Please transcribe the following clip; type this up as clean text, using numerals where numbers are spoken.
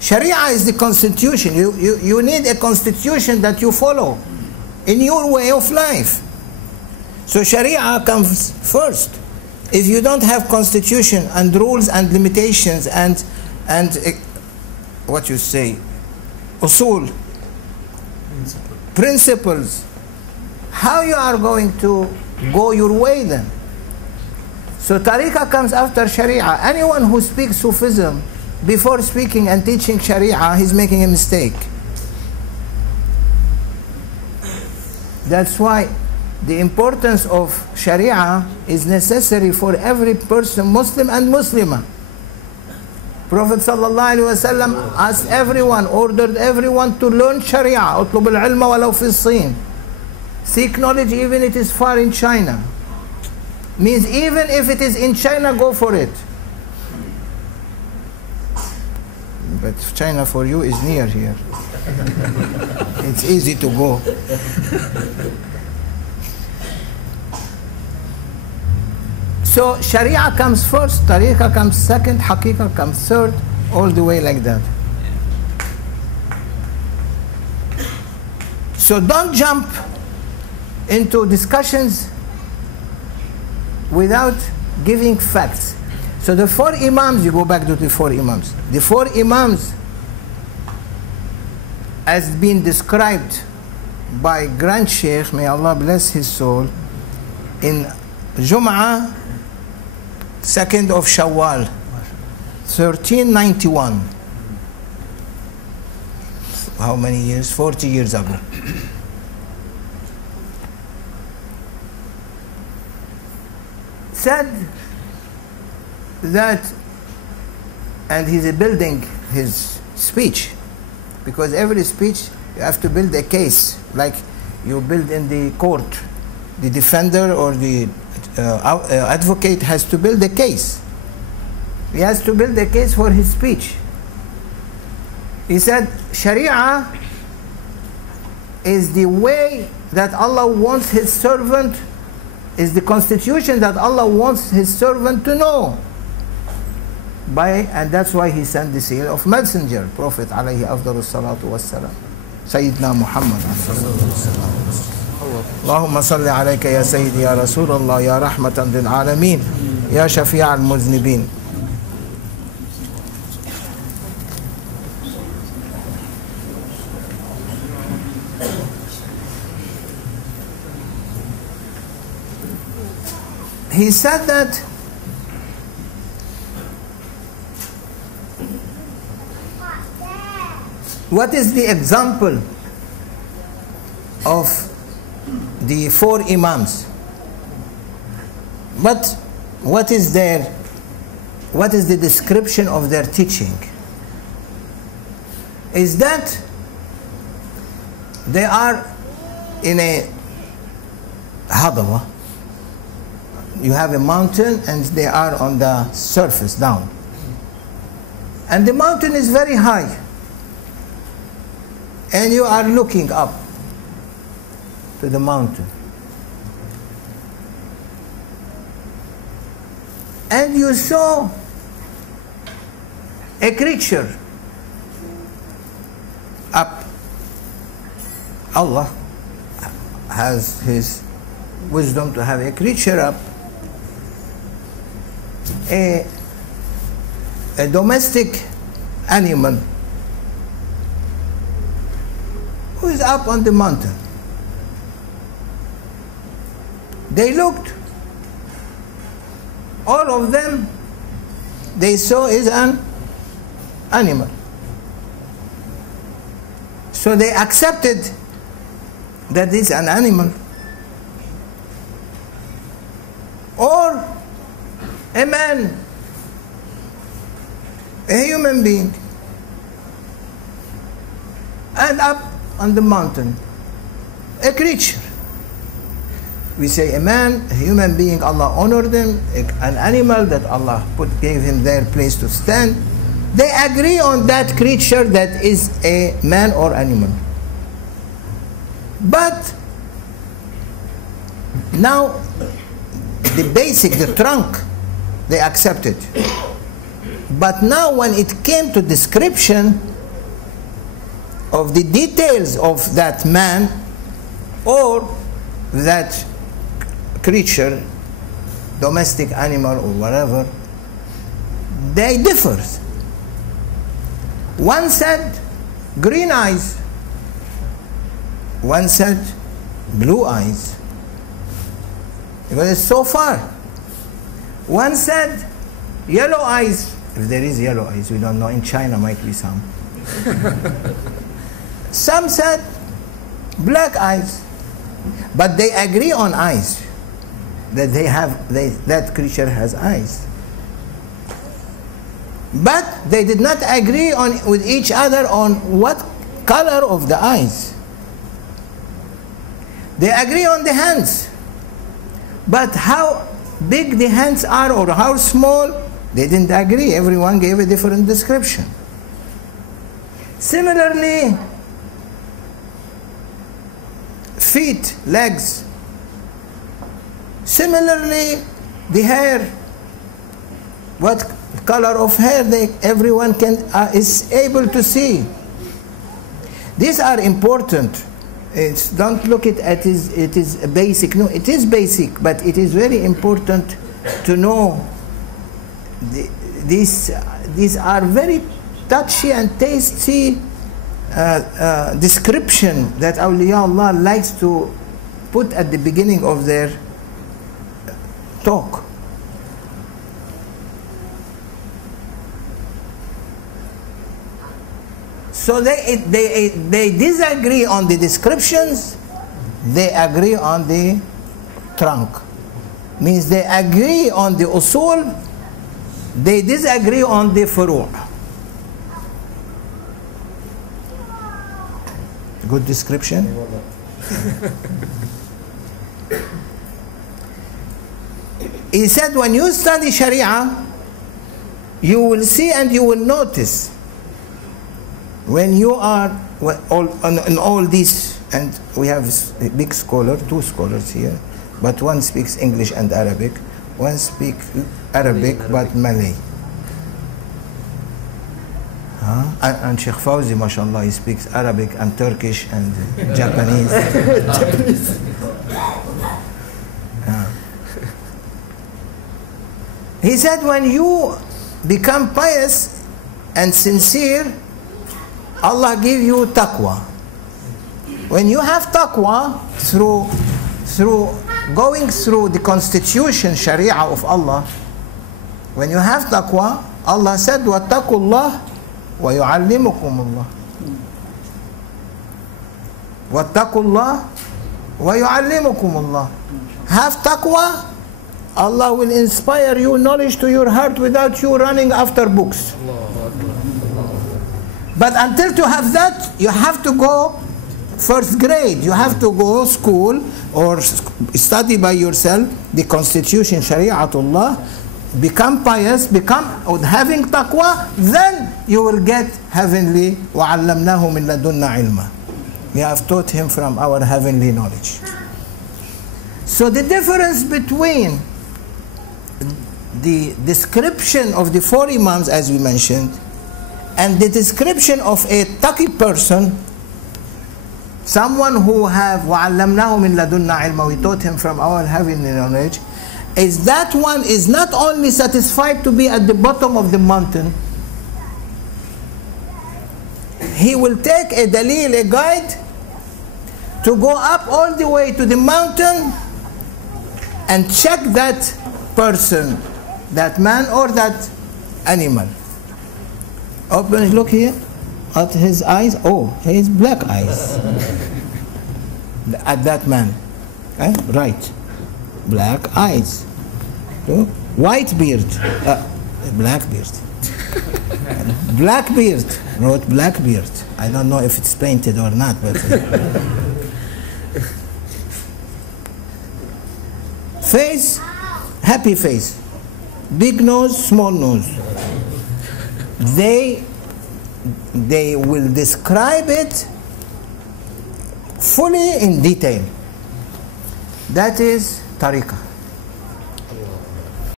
Sharia is the constitution. You need a constitution that you follow in your way of life. So Sharia comes first. If you don't have constitution and rules and limitations and what you say, usul, principles, how you are going to go your way then? So tariqah comes after Sharia. Anyone who speaks Sufism before speaking and teaching Sharia, he's making a mistake. That's why the importance of Sharia is necessary for every person, Muslim and Muslimah. Prophet ﷺ asked everyone, ordered everyone to learn Sharia. اطلب العلم ولو في الصين. Seek knowledge even if it is far in China. Means even if it is in China, go for it. But China for you is near here. It's easy to go. So Sharia comes first, Tariqah comes second, Haqiqah comes third, all the way like that. So don't jump into discussions without giving facts. So the four Imams, you go back to the four Imams. The four Imams, as been described by Grand Sheikh, may Allah bless his soul, in Jum'ah, 2nd of Shawwal, 1391. How many years? 40 years ago. Said that, and he's building his speech, because every speech you have to build a case, like you build in the court. The defender or the advocate has to build a case. He has to build a case for his speech. He said, Sharia is the way that Allah wants His servant, is the constitution that Allah wants His servant to know. And that's why He sent the seal of messenger, Prophet alayhi afdalu salatu wassalam, Sayyidina Muhammad. اللهم صل عليك يا سيدي يا رسول الله يا رحمة للعالمين يا شفيع المذنبين. He said that what is the example of the four Imams? But what is the description of their teaching? Is that they are in a hadawa. You have a mountain and they are on the surface down. And the mountain is very high. And you are looking up to the mountain. And you saw a creature up. Allah has His wisdom to have a creature up. A domestic animal who is up on the mountain. They looked, all of them, they saw is an animal. So they accepted that it's an animal. Or a man, a human being, and up on the mountain, a creature. We say a man, a human being, Allah honored them, an animal that Allah gave him their place to stand. They agree on that creature that is a man or animal. But now the basic, the trunk, they accept it. But now when it came to description of the details of that man or that creature, domestic animal or whatever, they differed. One said green eyes, one said blue eyes, because it's so far. One said yellow eyes, if there is yellow eyes, we don't know, in China might be some. Some said black eyes, but they agree on eyes, that that creature has eyes. But they did not agree with each other on what color of the eyes. They agree on the hands, but how big the hands are or how small, they didn't agree. Everyone gave a different description. Similarly, feet, legs. Similarly, the hair. What color of hair everyone is able to see. These are important. Don't look at it is basic. No, it is basic, but it is very important to know. These are very touchy and tasty description that Awliya Allah likes to put at the beginning of their talk. So they disagree on the descriptions, they agree on the trunk. Means they agree on the usul, they disagree on the furu'. Good description? He said when you study Sharia, you will see and you will notice when you are in all these, and we have a big scholar, two scholars here, but one speaks English and Arabic, one speaks Arabic but Malay. And Sheikh Fawzi, mashallah, he speaks Arabic and Turkish and Japanese. He said when you become pious and sincere, Allah give you taqwa. When you have taqwa through going through the constitution, Sharia of Allah, when you have taqwa, Allah said, وَاتَّقُوا اللَّهِ وَيُعَلِّمُكُمُ اللَّهِ. وَاتَّقُوا اللَّهِ وَيُعَلِّمُكُمُ اللَّهِ. Have taqwa, Allah will inspire you knowledge to your heart without you running after books. But until to have that, you have to go first grade. You have to go school or study by yourself the constitution, Shari'atullah, become pious, become having taqwa, then you will get heavenly. وَعَلَّمْنَاهُ مِنْ لَدُنَّا عِلْمًا. We have taught him from our heavenly knowledge. So the difference between the description of the four Imams, as we mentioned, and the description of a taqi person, someone who have وَعَلَّمْنَاهُ مِنْ لَدُنَّا عِلْمًا, we taught him from our heavenly knowledge, is that one is not only satisfied to be at the bottom of the mountain, he will take a dalil, a guide, to go up all the way to the mountain and check that person, that man or that animal. Open, look here at his eyes. Oh, he has black eyes. At that man, right? Black eyes. Look. White beard, black beard. Black beard, wrote black beard. I don't know if it's painted or not, but face, happy face. Big nose, small nose. They will describe it fully in detail. That is tariqah.